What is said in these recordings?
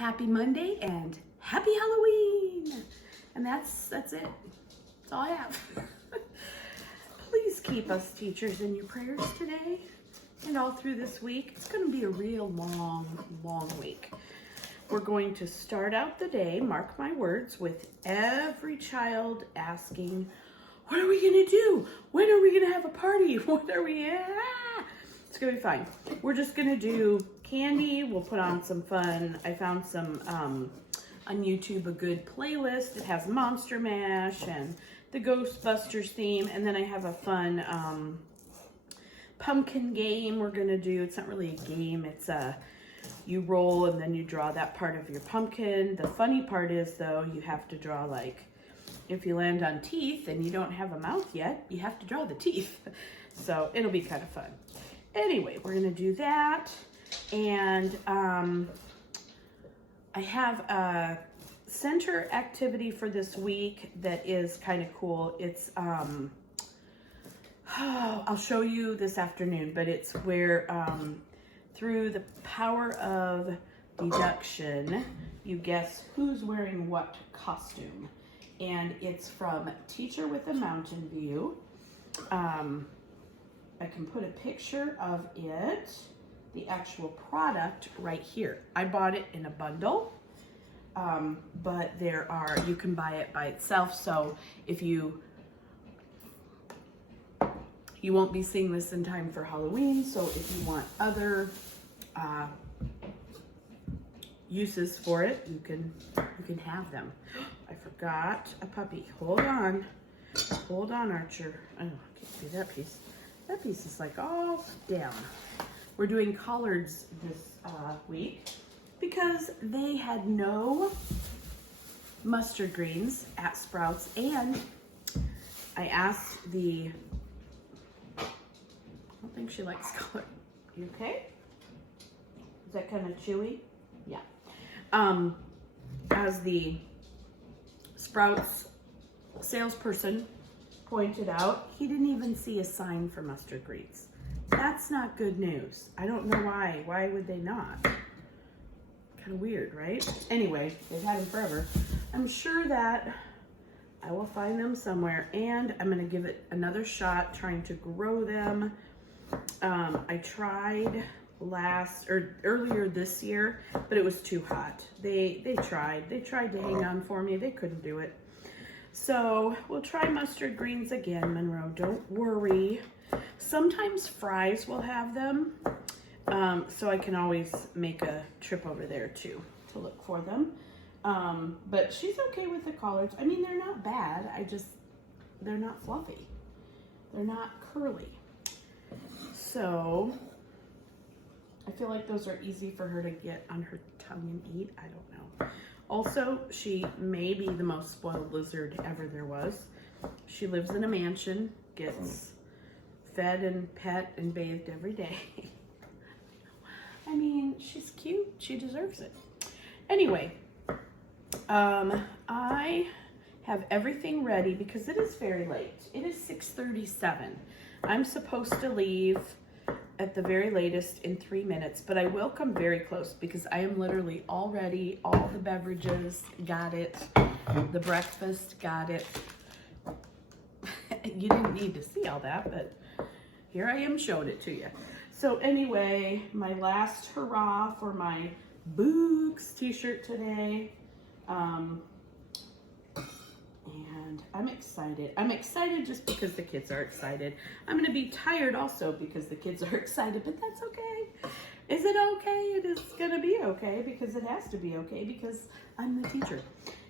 happy Monday and happy Halloween. And that's it. That's all I have. Please keep us teachers in your prayers today and all through this week. It's going to be a real long week. We're going to start out the day, mark my words, with every child asking, what are we going to do? When are we going to have a party? What are we, It's going to be fine. We're just going to do candy. We'll put on some fun. I found some, on YouTube, a good playlist. It has Monster Mash and the Ghostbusters theme. And then I have a fun pumpkin game we're going to do. It's not really a game. It's you roll and then you draw that part of your pumpkin. The funny part is, though, you have to draw, like, if you land on teeth and you don't have a mouth yet, you have to draw the teeth. So it'll be kind of fun. Anyway, we're going to do that. And I have a center activity for this week that is kind of cool. It's, I'll show you this afternoon, but it's where through the power of deduction, you guess who's wearing what costume. And it's from Teacher with a Mountain View. I can put a picture of it, the actual product right here. I bought it in a bundle, but you can buy it by itself. So if you won't be seeing this in time for Halloween. So if you want other uses for it, you can have them. I forgot a puppy. Hold on, Archer. Oh, I can't see that piece. That piece is like all down. We're doing collards this week because they had no mustard greens at Sprouts, and I asked I don't think she likes collard. You okay? Is that kind of chewy? Yeah. As the Sprouts salesperson pointed out, he didn't even see a sign for mustard greens. That's not good news. I don't know why. Why would they not? Kind of weird, right? Anyway, they've had them forever. I'm sure that I will find them somewhere, and I'm going to give it another shot trying to grow them. I tried earlier this year, but it was too hot. They tried to hang on for me. They couldn't do it. So we'll try mustard greens again, Monroe. Don't worry. Sometimes Fry's will have them, so I can always make a trip over there too to look for them. But she's okay with the collards. I mean, they're not bad. They're not fluffy. They're not curly. So I feel like those are easy for her to get on her tongue and eat. I don't know. Also, she may be the most spoiled lizard ever there was. She lives in a mansion, gets fed and pet and bathed every day. I mean, she's cute. She deserves it. Anyway, I have everything ready because it is very late. It is 6:37. I'm supposed to leave at the very latest in 3 minutes, but I will come very close because I am literally all ready. All the beverages, got it. The breakfast, got it. You didn't need to see all that, but here I am showing it to you. So anyway, my last hurrah for my Books t-shirt today. And I'm excited. I'm excited just because the kids are excited. I'm going to be tired also because the kids are excited, but that's okay. Is it okay? It is going to be okay because it has to be okay because I'm the teacher.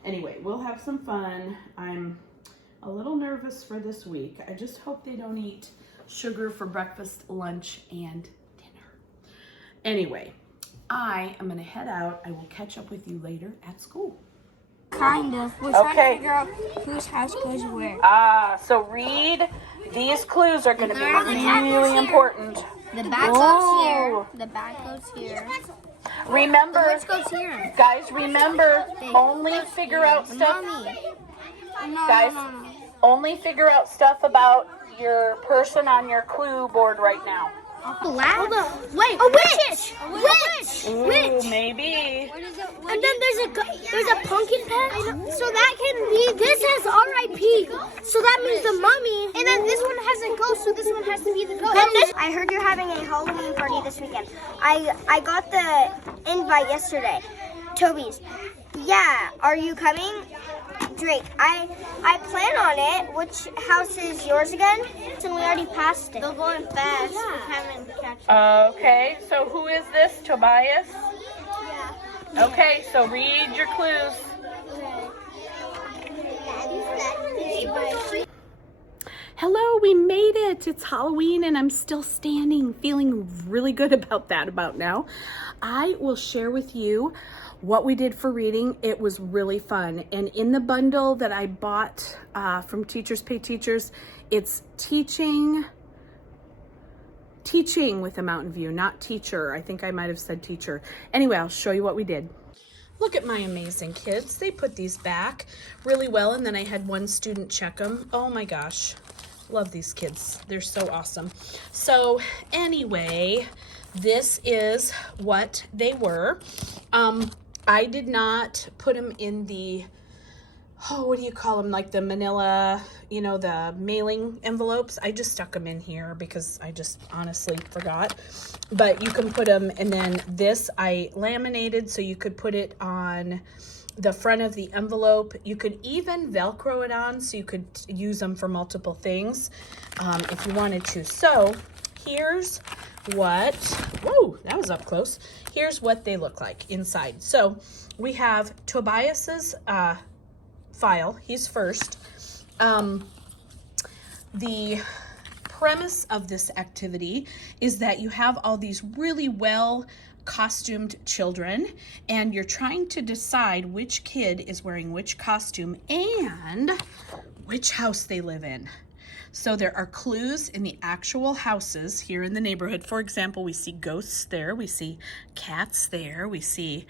Anyway, we'll have some fun. I'm a little nervous for this week. I just hope they don't eat sugar for breakfast, lunch, and dinner. Anyway, I am going to head out. I will catch up with you later at school. Kind of. We're trying to figure out whose house goes where. So read. These clues are going to be really important. The back goes here. The back goes here. Remember, Which goes here? guys, remember, only figure out stuff. Guys, only figure out stuff about your person on your clue board right now. Black? Hold on. Wait. A witch. Ooh, maybe. And then there's a pumpkin patch. So that can be. This has R.I.P. So that means the mummy. And then this one has a ghost. So this one has to be the ghost. I heard you're having a Halloween party this weekend. I got the invite yesterday. Toby's. Yeah. Are you coming? Drake. I plan on it. Which house is yours again? And we already passed it. They're going fast. We haven't catch up. Okay, so who is this? Tobias? Yeah. Okay, so read your clues. Hello, we made it. It's Halloween and I'm still standing, feeling really good about that about now. I will share with you what we did for reading. It was really fun. And in the bundle that I bought from Teachers Pay Teachers, it's teaching with a Mountain View, not teacher. I think I might have said teacher. Anyway, I'll show you what we did. Look at my amazing kids. They put these back really well, and then I had one student check them. Oh my gosh, love these kids. They're so awesome. So anyway, this is what they were. I did not put them in the, what do you call them? Like the manila, you know, the mailing envelopes. I just stuck them in here because I just honestly forgot. But you can put them, and then this I laminated so you could put it on the front of the envelope. You could even Velcro it on so you could use them for multiple things if you wanted to. So here's what, whoa, that was up close. Here's what they look like inside. So we have Tobias's file. He's first. The premise of this activity is that you have all these really well costumed children and you're trying to decide which kid is wearing which costume and which house they live in. So there are clues in the actual houses here in the neighborhood. For example, we see ghosts there. We see cats there. We see,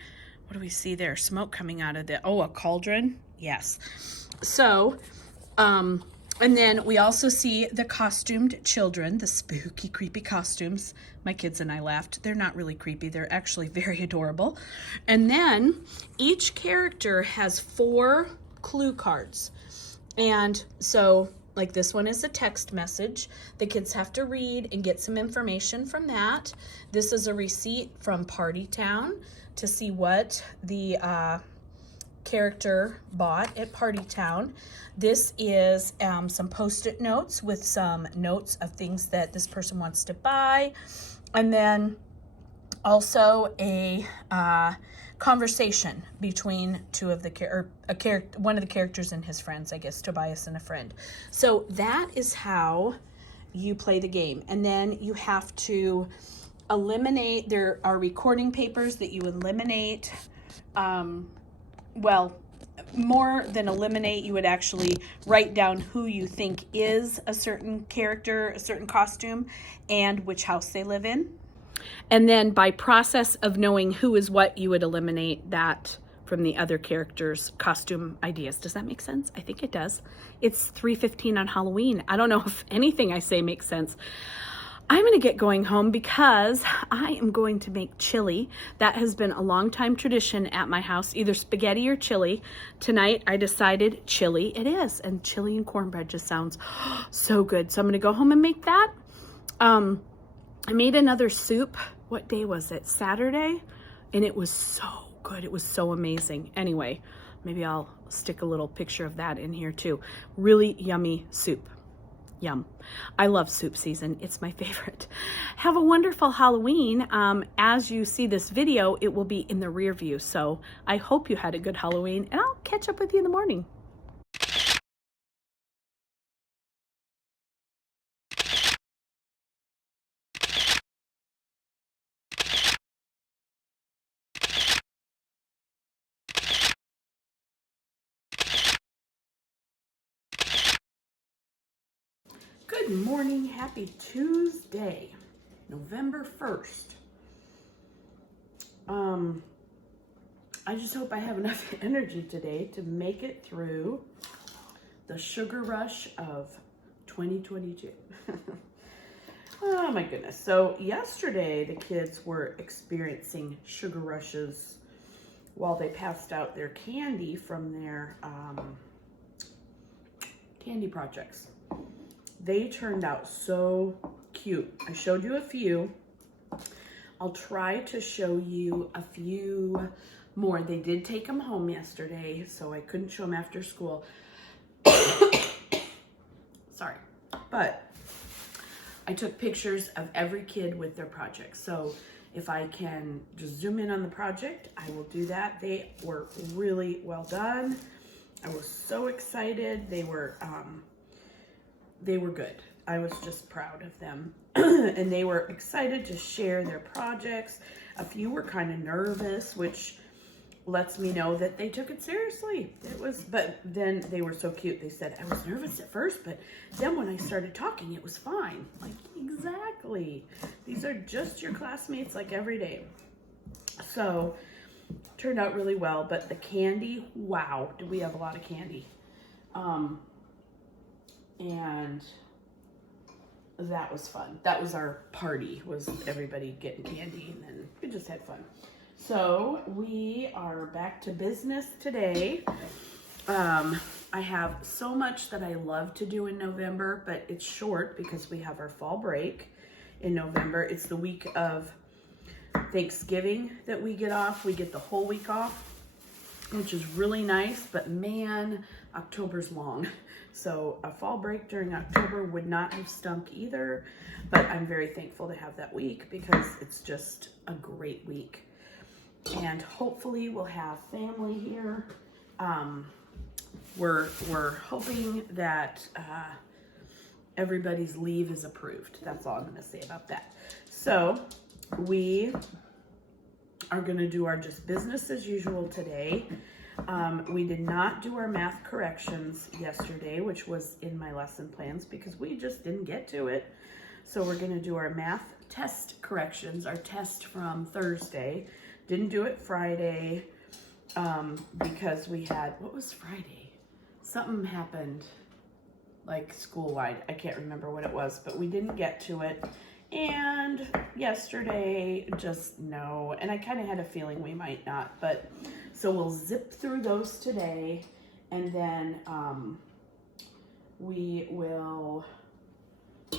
what do we see there? Smoke coming out of the, a cauldron. Yes. So, and then we also see the costumed children, the spooky, creepy costumes. My kids and I laughed. They're not really creepy. They're actually very adorable. And then each character has 4 clue cards. And so, like this one is a text message. The kids have to read and get some information from that. This is a receipt from Party Town to see what the character bought at Party Town. This is some Post-it notes with some notes of things that this person wants to buy. And then also a conversation between one of the characters and his friends, I guess, Tobias and a friend. So that is how you play the game. And then you have to eliminate, there are recording papers that you eliminate. Well, more than eliminate, you would actually write down who you think is a certain character, a certain costume, and which house they live in. And then by process of knowing who is what, you would eliminate that from the other characters' costume ideas. Does that make sense? I think it does. It's 3:15 on Halloween. I don't know if anything I say makes sense. I'm going to get going home because I am going to make chili. That has been a long time tradition at my house, either spaghetti or chili. Tonight I decided chili it is, and chili and cornbread just sounds so good. So I'm going to go home and make that. I made another soup. What day was it? Saturday? And it was so good. It was so amazing. Anyway, maybe I'll stick a little picture of that in here too. Really yummy soup. Yum. I love soup season. It's my favorite. Have a wonderful Halloween. As you see this video, it will be in the rear view. So I hope you had a good Halloween, and I'll catch up with you in the morning. Good morning. Happy Tuesday, November 1st. I just hope I have enough energy today to make it through the sugar rush of 2022. Oh my goodness. So yesterday the kids were experiencing sugar rushes while they passed out their candy from their candy projects. They turned out so cute. I showed you a few. I'll try to show you a few more. They did take them home yesterday, so I couldn't show them after school. Sorry. But I took pictures of every kid with their projects. So if I can just zoom in on the project, I will do that. They were really well done. I was so excited. They were good. I was just proud of them. And they were excited to share their projects. A few were kind of nervous, which lets me know that they took it seriously. But then they were so cute. They said, I was nervous at first, but then when I started talking, it was fine. Like, exactly. These are just your classmates like every day. So, turned out really well. But the candy, wow, did we have a lot of candy. And that was fun. That was our party, was everybody getting candy, and then we just had fun. So we are back to business today. I have so much that I love to do in November, but it's short because we have our fall break in November. It's the week of Thanksgiving that we get off. We get the whole week off, which is really nice, but man, October's long. So a fall break during October would not have stunk either, but I'm very thankful to have that week because it's just a great week. And hopefully we'll have family here. We're hoping that everybody's leave is approved. That's all I'm going to say about that. So we are going to do our just business as usual today. We did not do our math corrections yesterday, which was in my lesson plans because we just didn't get to it. So we're going to do our math test corrections, our test from Thursday. Didn't do it Friday because we had, what was Friday? Something happened like school-wide. I can't remember what it was, but we didn't get to it. And yesterday, just no. And I kind of had a feeling we might not, but so we'll zip through those today, and then we will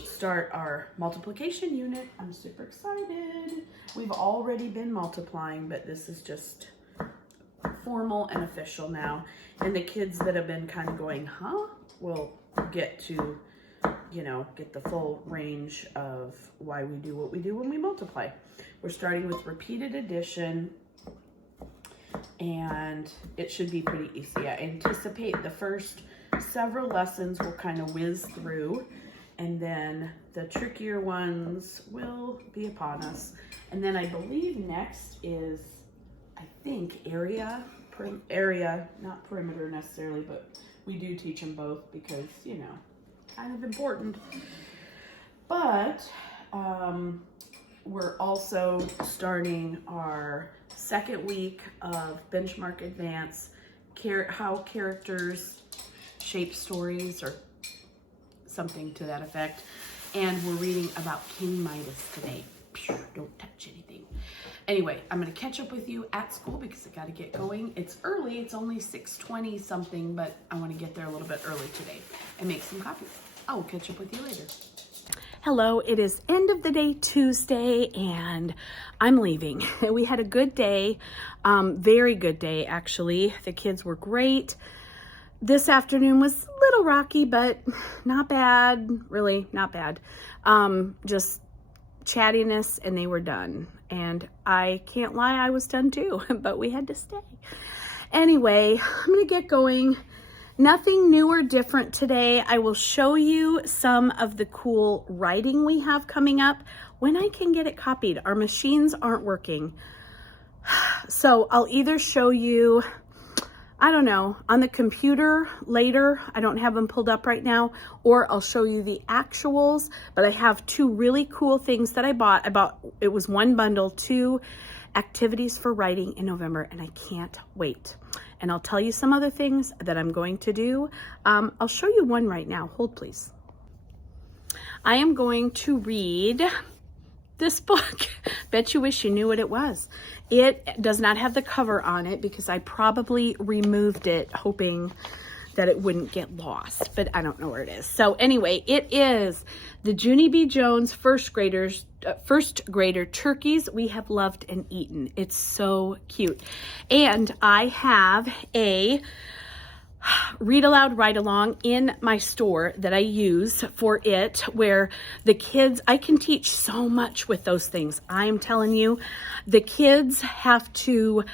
start our multiplication unit. I'm super excited. We've already been multiplying, but this is just formal and official now. And the kids that have been kind of going, huh, will get to, you know, get the full range of why we do what we do when we multiply. We're starting with repeated addition, and it should be pretty easy. I anticipate the first several lessons will kind of whiz through, and then the trickier ones will be upon us. And then I believe next is, I think, area, not perimeter necessarily, but we do teach them both because, you know, kind of important. But we're also starting our second week of Benchmark Advance, how characters shape stories or something to that effect. And we're reading about King Midas today. Don't touch anything. Anyway, I'm going to catch up with you at school because I got to get going. It's early. It's only 6:20 something, but I want to get there a little bit early today and make some coffee. I will catch up with you later. Hello, it is end of the day Tuesday and I'm leaving. We had a good day, very good day actually. The kids were great. This afternoon was a little rocky, but not bad, really not bad. Just chattiness and they were done. And I can't lie, I was done too, but we had to stay. Anyway, I'm gonna get going. Nothing new or different today. I will show you some of the cool writing we have coming up when I can get it copied. Our machines aren't working. So I'll either show you, I don't know, on the computer later. I don't have them pulled up right now, or I'll show you the actuals, but I have two really cool things that I bought. It was one bundle, 2 activities for writing in November, and I can't wait. And I'll tell you some other things that I'm going to do. I'll show you one right now. Hold, please. I am going to read this book. Bet you wish you knew what it was. It does not have the cover on it because I probably removed it hoping that it wouldn't get lost, but I don't know where it is. So anyway, it is the Junie B. Jones First Grader Turkeys We Have Loved and Eaten. It's so cute. And I have a read aloud ride along in my store that I use for it, where the kids, I can teach so much with those things. I'm telling you, the kids have to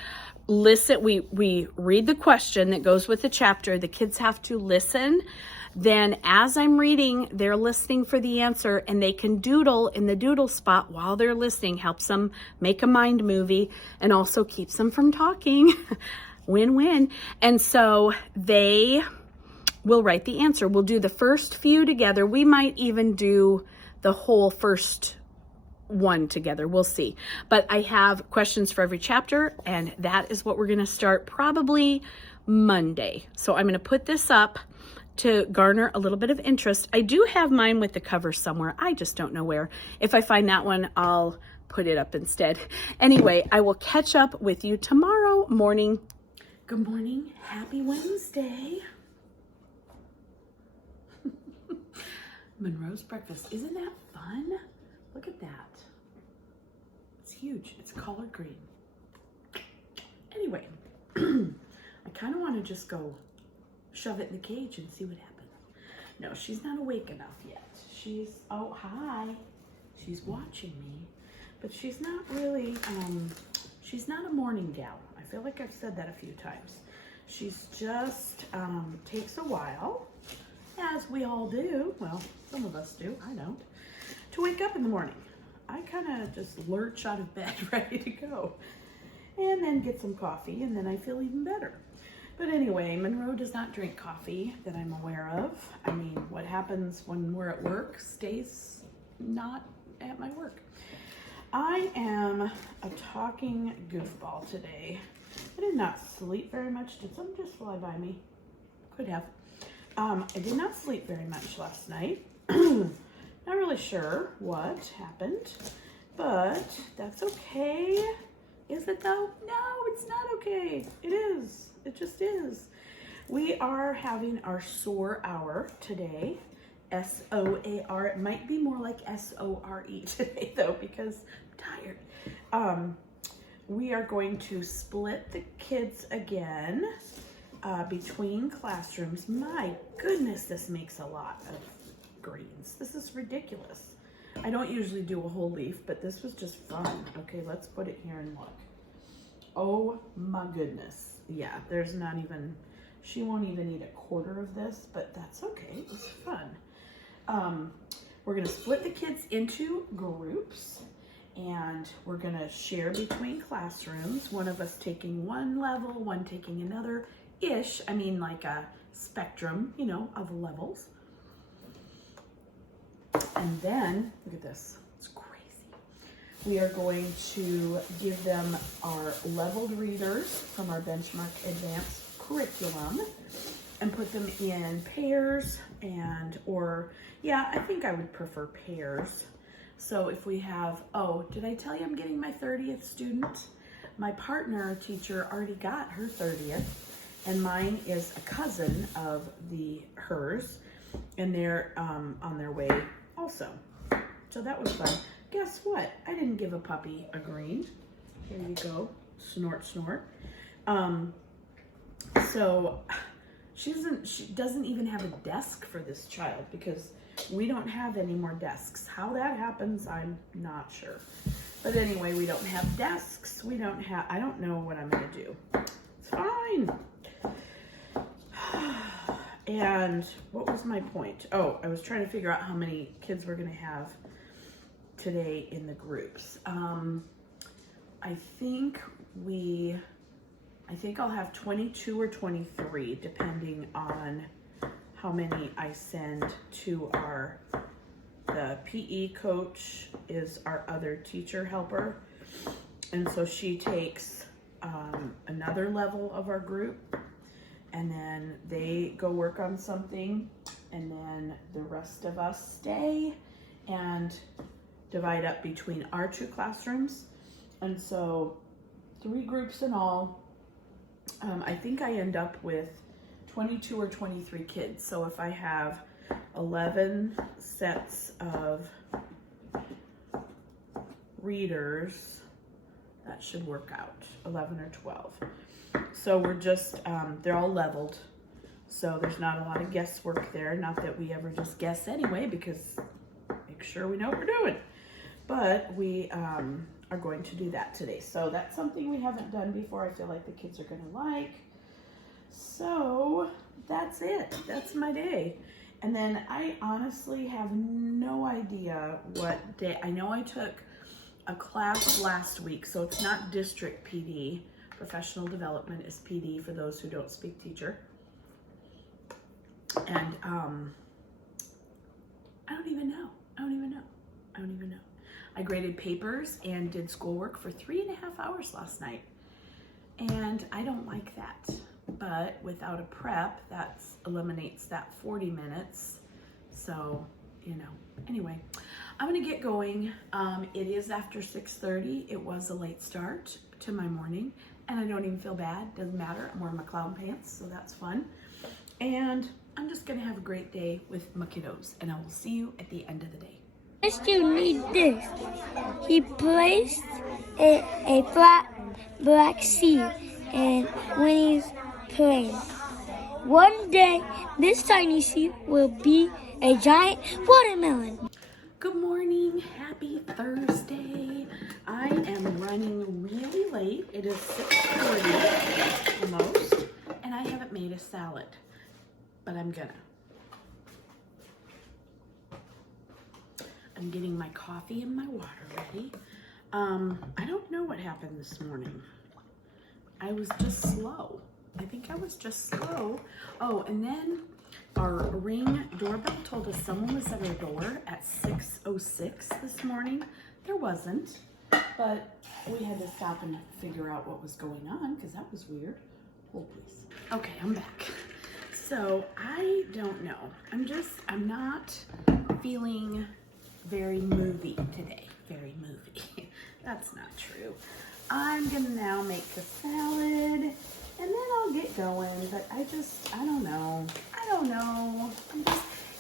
listen. We read the question that goes with the chapter. The kids have to listen. Then as I'm reading, they're listening for the answer, and they can doodle in the doodle spot while they're listening. Helps them make a mind movie and also keeps them from talking. Win-win. And so they will write the answer. We'll do the first few together. We might even do the whole first one together. We'll see. But I have questions for every chapter, and that is what we're going to start probably Monday. So I'm going to put this up to garner a little bit of interest. I do have mine with the cover somewhere. I just don't know where. If I find that one, I'll put it up instead. Anyway, I will catch up with you tomorrow morning. Good morning. Happy Wednesday. Monroe's breakfast. Isn't that fun? Look at that. It's huge. It's collard green. Anyway, I kind of want to just go shove it in the cage and see what happens. No, she's not awake enough yet. Oh, hi. She's watching me, but she's not really, she's not a morning gal. I feel like I've said that a few times. She's just, takes a while, as we all do. Well, some of us do, I don't, to wake up in the morning. I kind of just lurch out of bed ready to go, and then get some coffee, and then I feel even better. But anyway, Monroe does not drink coffee that I'm aware of. I mean, what happens when we're at work stays not at my work. I am a talking goofball today. I did not sleep very much. Did something just fly by me? Could have. I did not sleep very much last night. Not really sure what happened, but that's okay. Is it though? No, it's not okay. It is. It just is. We are having our SOAR hour today. S-O-A-R. It might be more like S-O-R-E today though, because I'm tired. We are going to split the kids again between classrooms. My goodness, this makes a lot of greens. This is ridiculous. I don't usually do a whole leaf, but this was just fun. Okay, let's put it here and look. Oh my goodness. Yeah, there's not even, she won't even eat a quarter of this, but that's okay. It was fun. We're gonna split the kids into groups, and we're gonna share between classrooms. One of us taking one level, one taking another-ish. I mean, like a spectrum, you know, of levels. And then, look at this, it's crazy. We are going to give them our leveled readers from our Benchmark Advanced curriculum and put them in pairs yeah, I think I would prefer pairs. So if we have, oh, did I tell you I'm getting my 30th student? My partner teacher already got her 30th, and mine is a cousin of hers, and they're on their way also. So that was fun. Guess what? I didn't give a puppy a green. Here you go. Snort, snort. So she doesn't even have a desk for this child because we don't have any more desks. How that happens, I'm not sure. But anyway, we don't have desks. I don't know what I'm gonna do. It's fine. And what was my point? Oh, I was trying to figure out how many kids we're gonna have today in the groups. I think I'll have 22 or 23, depending on how many I send to the PE coach is our other teacher helper. And so she takes another level of our group, and then they go work on something, and then the rest of us stay and divide up between our 2 classrooms. And so 3 groups in all. I think I end up with 22 or 23 kids. So if I have 11 sets of readers, that should work out, 11 or 12. So we're just, they're all leveled. So there's not a lot of guesswork there. Not that we ever just guess anyway, because make sure we know what we're doing. But we are going to do that today. So that's something we haven't done before. I feel like the kids are gonna like. So that's it, that's my day. And then I honestly have no idea what day. I know I took a class last week, so it's not district PD. Professional development is PD for those who don't speak teacher. And I don't even know. I graded papers and did schoolwork for 3.5 hours last night. And I don't like that. But without a prep, that eliminates that 40 minutes. So, you know, anyway, I'm gonna get going. It is after 6:30. It was a late start to my morning, and I don't even feel bad. Doesn't matter. I'm wearing my clown pants, so that's fun. And I'm just gonna have a great day with my kiddos, and I will see you at the end of the day. First, you need this. He placed a flat black seed, and when he's playing, one day this tiny seed will be a giant watermelon. Good morning, happy Thursday. I am running really late. It is 6:40 almost, and I haven't made a salad, but I'm gonna. I'm getting my coffee and my water ready. I don't know what happened this morning. I was just slow. I think I was just slow. Oh, and then our Ring doorbell told us someone was at our door at 6:06 this morning. There wasn't, but we had to stop and figure out what was going on because that was weird. Hold please. Okay, I'm back. So I don't know. I'm not feeling very movie today. Very movie. That's not true. I'm gonna now make the salad and then I'll get going, but I don't know.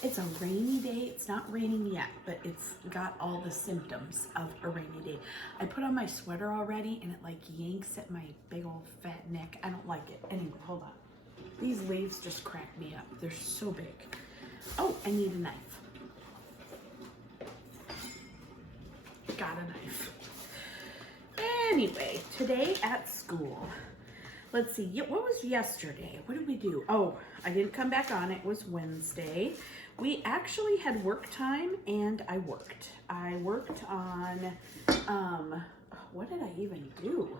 It's a rainy day. It's not raining yet, but it's got all the symptoms of a rainy day. I put on my sweater already and it like yanks at my big old fat neck. I don't like it. Anyway, hold on. These leaves just crack me up. They're so big. Oh, I need a knife. Got a knife. Anyway, today at school, let's see, what was yesterday? What did we do? Oh, I didn't come back on. It was Wednesday. We actually had work time and I worked. I worked on, what did I even do?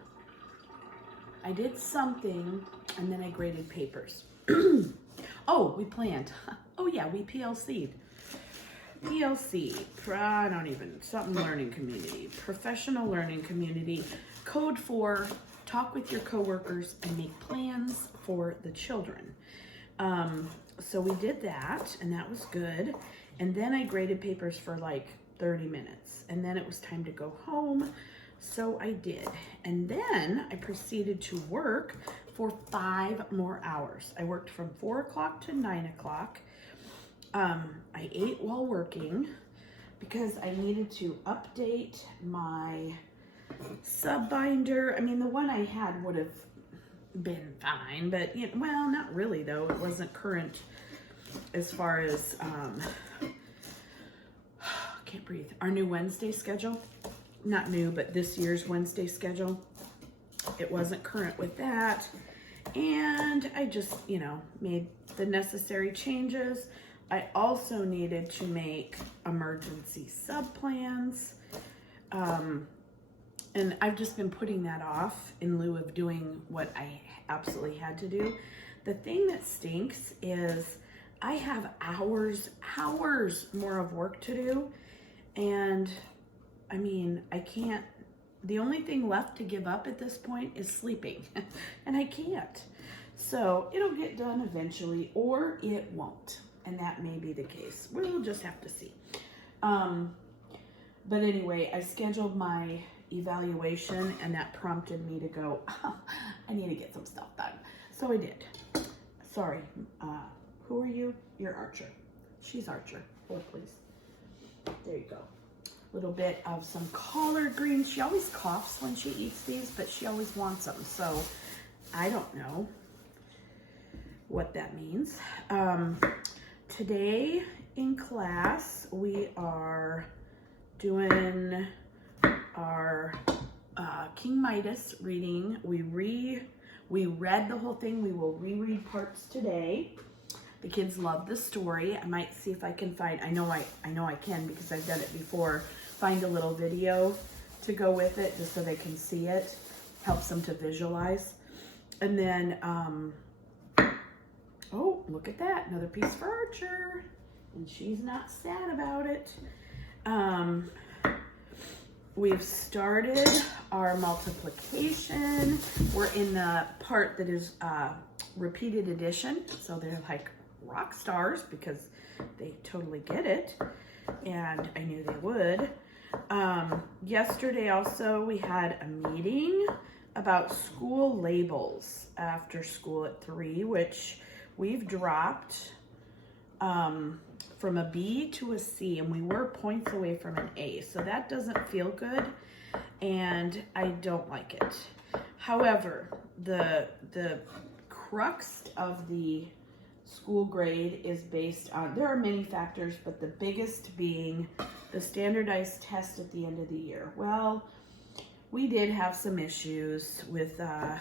I did something and then I graded papers. Oh, we planned. Oh yeah, we PLC'd. Something learning community, professional learning community, code 4, talk with your coworkers and make plans for the children. So we did that and that was good. And then I graded papers for like 30 minutes and then it was time to go home. So I did. And then I proceeded to work for 5 more hours. I worked from 4 o'clock to 9 o'clock. I ate while working because I needed to update my sub binder. I mean, the one I had would have been fine, but well, not really though. It wasn't current as far as, can't breathe. Our new Wednesday schedule, not new, but this year's Wednesday schedule. It wasn't current with that. And I just, made the necessary changes. I also needed to make emergency sub plans. And I've just been putting that off in lieu of doing what I absolutely had to do. The thing that stinks is I have hours more of work to do. And I mean, I can't, the only thing left to give up at this point is sleeping. And I can't. So it'll get done eventually or it won't. and that may be the case. We'll just have to see. But anyway, I scheduled my evaluation, and that prompted me to go, I need to get some stuff done. So I did. Sorry, who are you? You're Archer. She's Archer. Hold please. There you go. Little bit of some collard greens. She always coughs when she eats these, but she always wants them. So I don't know what that means. Today in class, we are doing our King Midas reading. We read the whole thing. We will reread parts today. The kids love the story. I might see if I can find, I know I can because I've done it before, find a little video to go with it just so they can see it. Helps them to visualize. And then, oh, look at that. Another piece for Archer. And she's not sad about it. We've started our multiplication. We're in the part that is repeated addition. So they're like rock stars because they totally get it. And I knew they would. Yesterday also we had a meeting about school labels after school at 3, which we've dropped from a B to a C, and we were points away from an A. So that doesn't feel good, and I don't like it. However, the crux of the school grade is based on, there are many factors, but the biggest being the standardized test at the end of the year. Well, we did have some issues with, I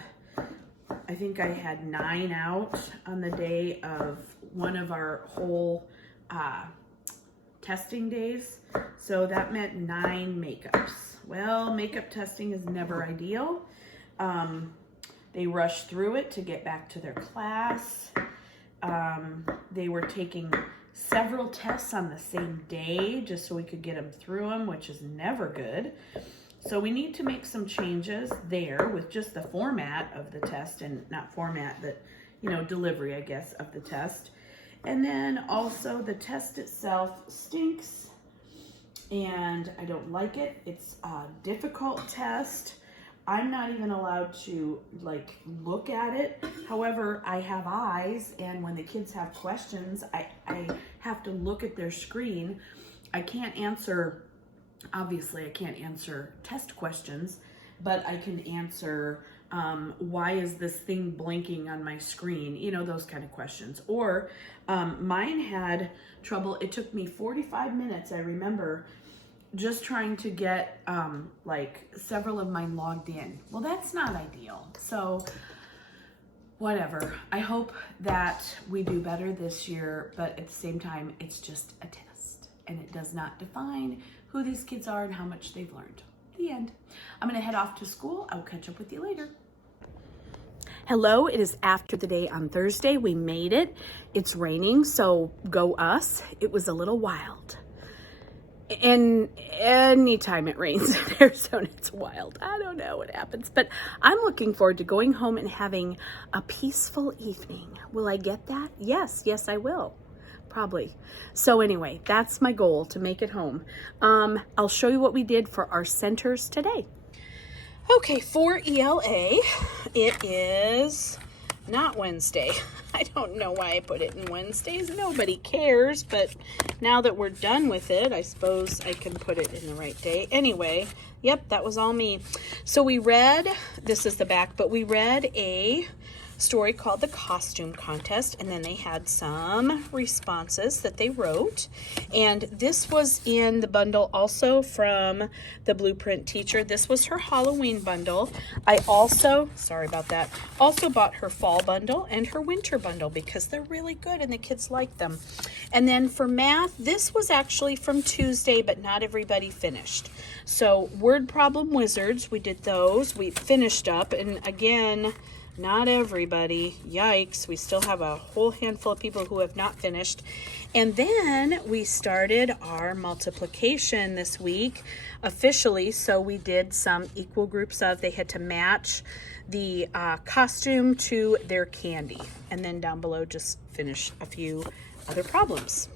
think I had 9 out on the day of one of our whole testing days. So that meant 9 makeups. Well, makeup testing is never ideal. They rushed through it to get back to their class. They were taking several tests on the same day just so we could get them through them, which is never good. So we need to make some changes there with just the format of the test, and not format, but, you know, delivery, I guess, of the test. And then also the test itself stinks and I don't like it. It's a difficult test. I'm not even allowed to like look at it. However, I have eyes, and when the kids have questions, I have to look at their screen. I can't answer, obviously I can't answer test questions, but I can answer why is this thing blinking on my screen? You know, those kind of questions. Or mine had trouble. It took me 45 minutes, I remember, just trying to get like several of mine logged in. Well, that's not ideal. So whatever. I hope that we do better this year, but at the same time, it's just a test, and it does not define who these kids are and how much they've learned. The end. I'm going to head off to school. I'll catch up with you later. Hello, it is after the day on Thursday. We made it. It's raining, so go us. It was a little wild. And anytime it rains in Arizona, it's wild. I don't know what happens, but I'm looking forward to going home and having a peaceful evening. Will I get that? Yes, I will. Probably. So anyway, that's my goal, to make it home. I'll show you what we did for our centers today. Okay, for ELA, it is not Wednesday. I don't know why I put it in Wednesdays. Nobody cares, but now that we're done with it, I suppose I can put it in the right day. Anyway, yep, that was all me. So we read, this is the back, but we read a story called The Costume Contest, and then they had some responses that they wrote, and this was in the bundle also from the Blueprint teacher. This was her Halloween bundle. I also, sorry about that, also bought her fall bundle and her winter bundle because they're really good and the kids like them. And then for math, this was actually from Tuesday, but not everybody finished. So Word Problem Wizards, we did those. We finished up, and again, not everybody. Yikes. We still have a whole handful of people who have not finished. And then we started our multiplication this week officially. So we did some equal groups of, they had to match the costume to their candy. And then down below, just finish a few other problems.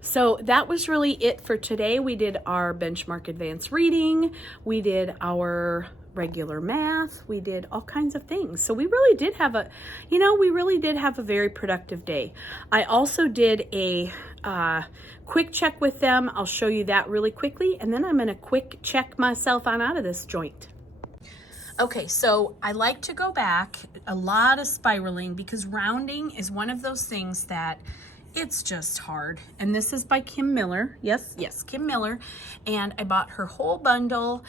So that was really it for today. We did our benchmark advanced reading. We did our regular math. We did all kinds of things. So we really did have a very productive day. I also did a quick check with them. I'll show you that really quickly. And then I'm going to quick check myself on out of this joint. Okay, so I like to go back a lot of spiraling because rounding is one of those things that it's just hard. And this is by Kim Miller. Yes, Kim Miller. And I bought her whole bundle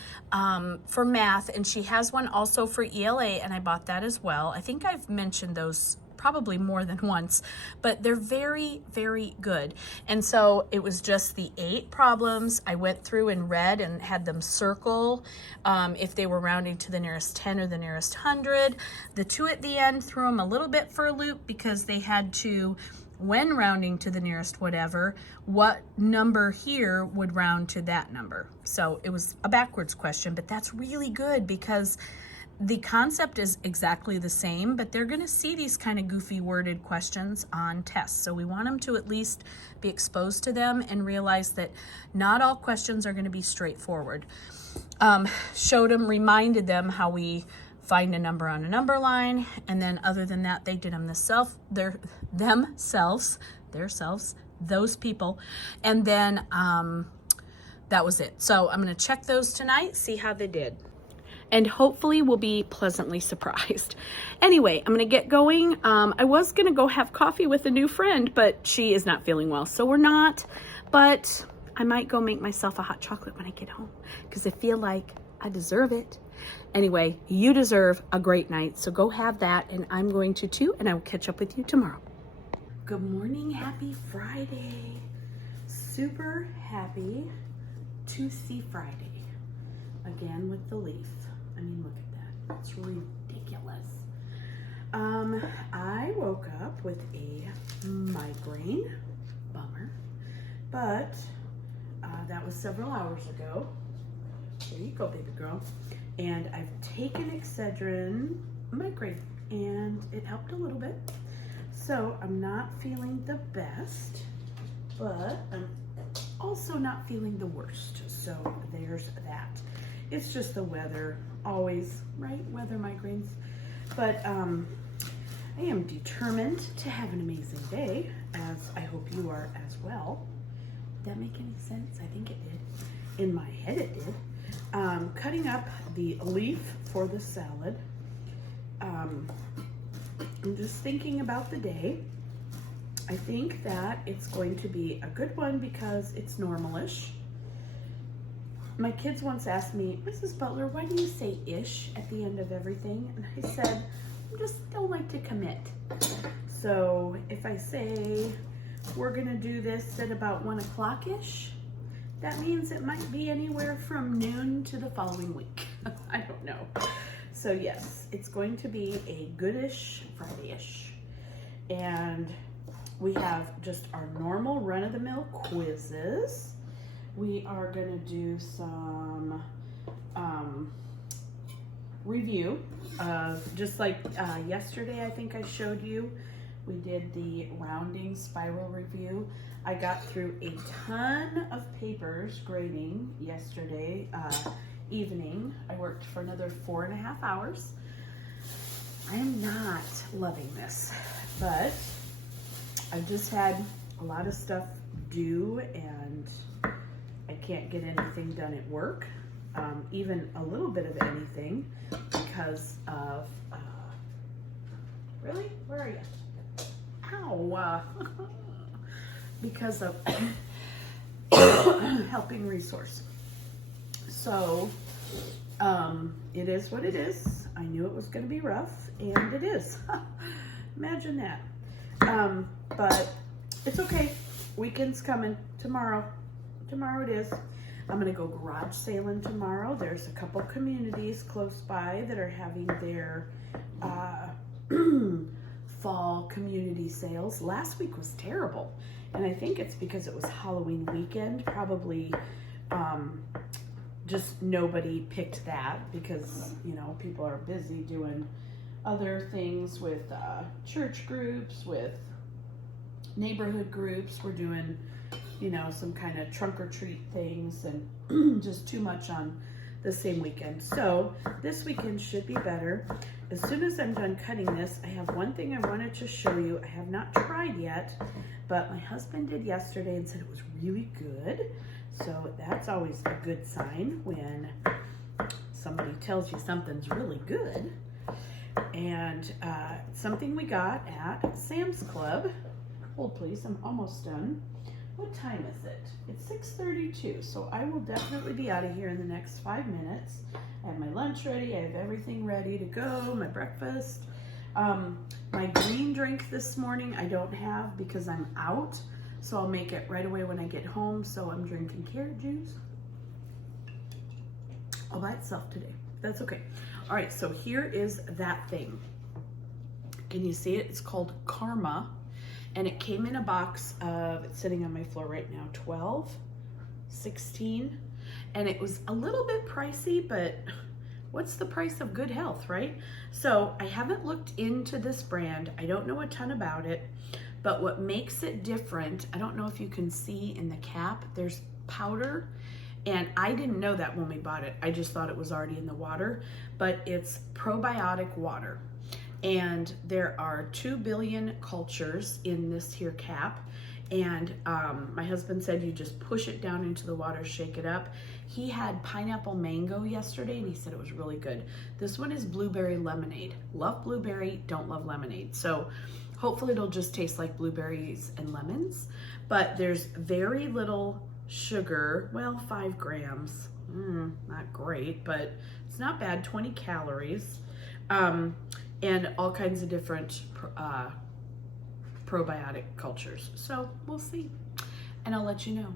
for math, and she has one also for ELA, and I bought that as well. I think I've mentioned those probably more than once, but they're very, very good. And so it was just the 8 problems. I went through and read and had them circle if they were rounding to the nearest 10 or the nearest 100. The 2 at the end threw them a little bit for a loop because they had to, when rounding to the nearest whatever, what number here would round to that number. So it was a backwards question, but that's really good because the concept is exactly the same, but they're going to see these kind of goofy worded questions on tests. So we want them to at least be exposed to them and realize that not all questions are going to be straightforward. Showed them, reminded them how we find a number on a number line, and then other than that, they did them themselves, those people, and then that was it. So I'm going to check those tonight, see how they did, and hopefully we'll be pleasantly surprised. Anyway, I'm going to get going. I was going to go have coffee with a new friend, but she is not feeling well, so we're not, but I might go make myself a hot chocolate when I get home because I feel like I deserve it. Anyway, you deserve a great night, so go have that, and I'm going to too, and I will catch up with you tomorrow. Good morning, happy Friday. Super happy to see Friday again with the leaf. I mean, look at that, it's ridiculous. I woke up with a migraine, bummer, but that was several hours ago. There you go, baby girl. And I've taken Excedrin migraine, and it helped a little bit. So I'm not feeling the best, but I'm also not feeling the worst. So there's that. It's just the weather, always, right? Weather migraines. But I am determined to have an amazing day, as I hope you are as well. Did that make any sense? I think it did. In my head it did. Cutting up the leaf for the salad. I'm just thinking about the day. I think that it's going to be a good one because it's normalish. My kids once asked me, Mrs. Butler, why do you say ish at the end of everything? And I said, I just don't like to commit. So if I say we're gonna do this at about 1 o'clock-ish, that means it might be anywhere from noon to the following week. I don't know. So yes, it's going to be a goodish Friday-ish. And we have just our normal run-of-the-mill quizzes. We are gonna do some review of, just like yesterday I think I showed you, we did the rounding spiral review. I got through a ton of papers grading yesterday evening. I worked for another 4.5 hours. I am not loving this, but I've just had a lot of stuff due and I can't get anything done at work, even a little bit of anything because of, really? Where are you? Ow! Because of helping resource. So it is what it is. I knew it was going to be rough, and it is. Imagine that. But it's okay. Weekend's coming. Tomorrow it is. I'm going to go garage sailing tomorrow. There's a couple communities close by that are having their fall community sales. Last week was terrible. And I think it's because it was Halloween weekend. Probably just nobody picked that because, you know, people are busy doing other things with church groups, with neighborhood groups. We're doing, you know, some kind of trunk or treat things, and just too much on the same weekend. So this weekend should be better. As soon as I'm done cutting this, I have one thing I wanted to show you. I have not tried yet, but my husband did yesterday and said it was really good. So that's always a good sign when somebody tells you something's really good. And something we got at Sam's Club. Hold please, I'm almost done. What time is it? It's 6:32, so I will definitely be out of here in the next 5 minutes. I have my lunch ready, I have everything ready to go, my breakfast. My green drink this morning I don't have because I'm out, so I'll make it right away when I get home. So I'm drinking carrot juice all by itself today. That's okay. All right, so here is that thing. Can you see it? It's called Karma. And it came in a box of, it's sitting on my floor right now, 12, 16. And it was a little bit pricey, but what's the price of good health, right? So I haven't looked into this brand. I don't know a ton about it, but what makes it different, I don't know if you can see in the cap, there's powder. And I didn't know that when we bought it. I just thought it was already in the water, but it's probiotic water. And there are 2 billion cultures in this here cap. And my husband said you just push it down into the water, shake it up. He had pineapple mango yesterday and he said it was really good. This one is blueberry lemonade. Love blueberry, don't love lemonade. So hopefully it'll just taste like blueberries and lemons. But there's very little sugar, well, 5 grams. Not great, but it's not bad, 20 calories. And all kinds of different probiotic cultures. So we'll see. And I'll let you know,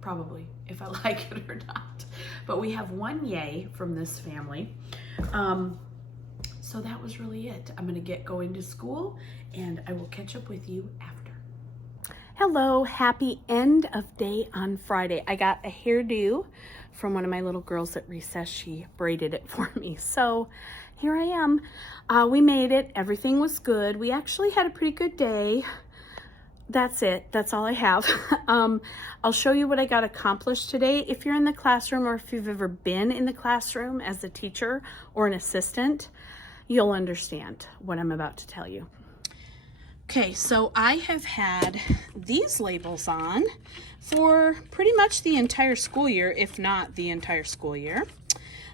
probably, if I like it or not. But we have 1 yay from this family. So that was really it. I'm gonna get going to school and I will catch up with you after. Hello, happy end of day on Friday. I got a hairdo from one of my little girls at recess. She braided it for me. So here I am. We made it. Everything was good. We actually had a pretty good day. That's it. That's all I have. I'll show you what I got accomplished today. If you're in the classroom or if you've ever been in the classroom as a teacher or an assistant, you'll understand what I'm about to tell you. Okay, so I have had these labels on for pretty much the entire school year, if not the entire school year,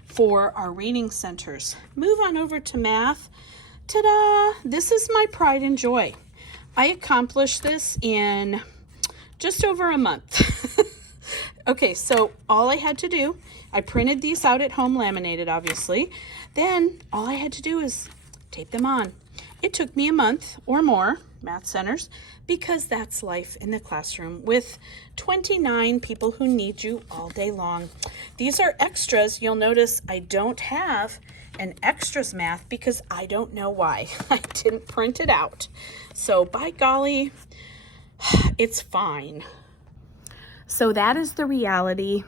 for our reading centers. Move on over to math. Ta-da! This is my pride and joy. I accomplished this in just over a month. Okay, so all I had to do, I printed these out at home, laminated obviously. Then all I had to do is tape them on. It took me a month or more, math centers, because that's life in the classroom with 29 people who need you all day long. These are extras. You'll notice I don't have an extras math because I don't know why. I didn't print it out. So by golly, it's fine. So that is the reality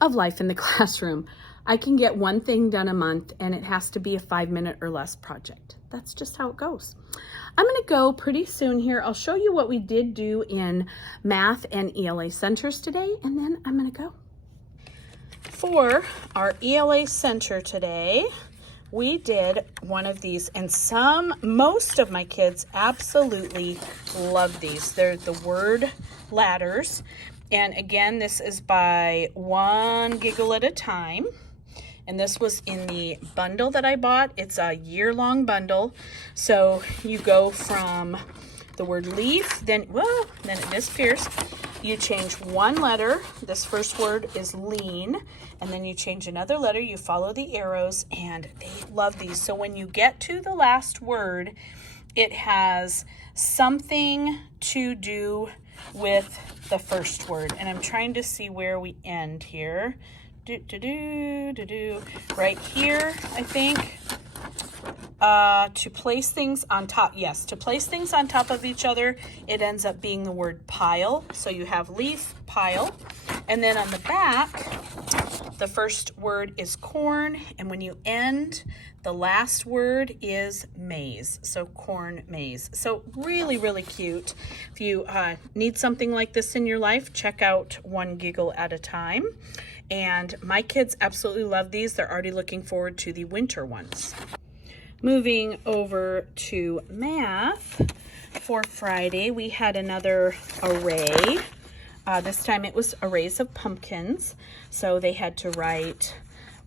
of life in the classroom. I can get one thing done a month and it has to be a 5-minute or less project. That's just how it goes. I'm going to go pretty soon here. I'll show you what we did do in math and ELA centers today, and then I'm going to go. For our ELA center today, we did one of these, and most of my kids absolutely love these. They're the word ladders. And again, this is by One Giggle at a Time. And this was in the bundle that I bought. It's a year-long bundle. So you go from the word leaf, then it disappears. You change one letter. This first word is lean. And then you change another letter. You follow the arrows, and they love these. So when you get to the last word, it has something to do with the first word. And I'm trying to see where we end here. Right here, I think. To place things on top, yes, to place things on top of each other, it ends up being the word pile. So you have leaf, pile, and then on the back, the first word is corn, and when you end, the last word is maize. So corn maze. So really, really cute. If you need something like this in your life, check out One Giggle at a Time. And my kids absolutely love these. They're already looking forward to the winter ones. Moving over to math, for Friday, we had another array. This time it was arrays of pumpkins. So they had to write,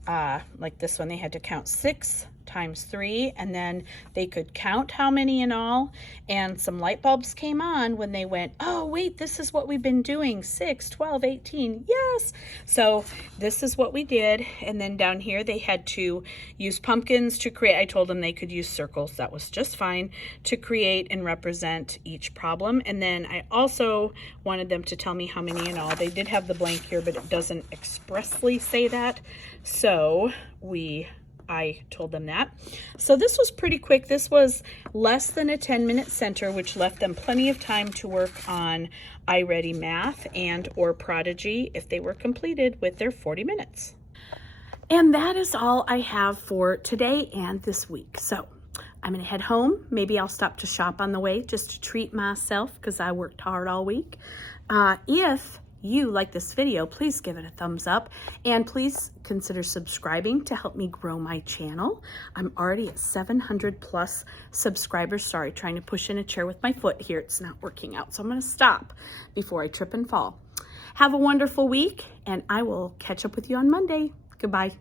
like this one, they had to count 6 times 3, and then they could count how many in all. And some light bulbs came on when they went, oh wait, this is what we've been doing, 6, 12, 18, yes. So this is what we did. And then down here they had to use pumpkins to create, I told them they could use circles, that was just fine, to create and represent each problem. And then I also wanted them to tell me how many in all. They did have the blank here, but it doesn't expressly say that. So I told them that. So this was pretty quick. This was less than a 10-minute center, which left them plenty of time to work on iReady Math and or Prodigy if they were completed with their 40 minutes. And that is all I have for today and this week. So I'm gonna head home. Maybe I'll stop to shop on the way just to treat myself because I worked hard all week. If you like this video, please give it a thumbs up and please consider subscribing to help me grow my channel. I'm already at 700 plus subscribers. Sorry, trying to push in a chair with my foot here. It's not working out, so I'm going to stop before I trip and fall. Have a wonderful week, and I will catch up with you on Monday. Goodbye.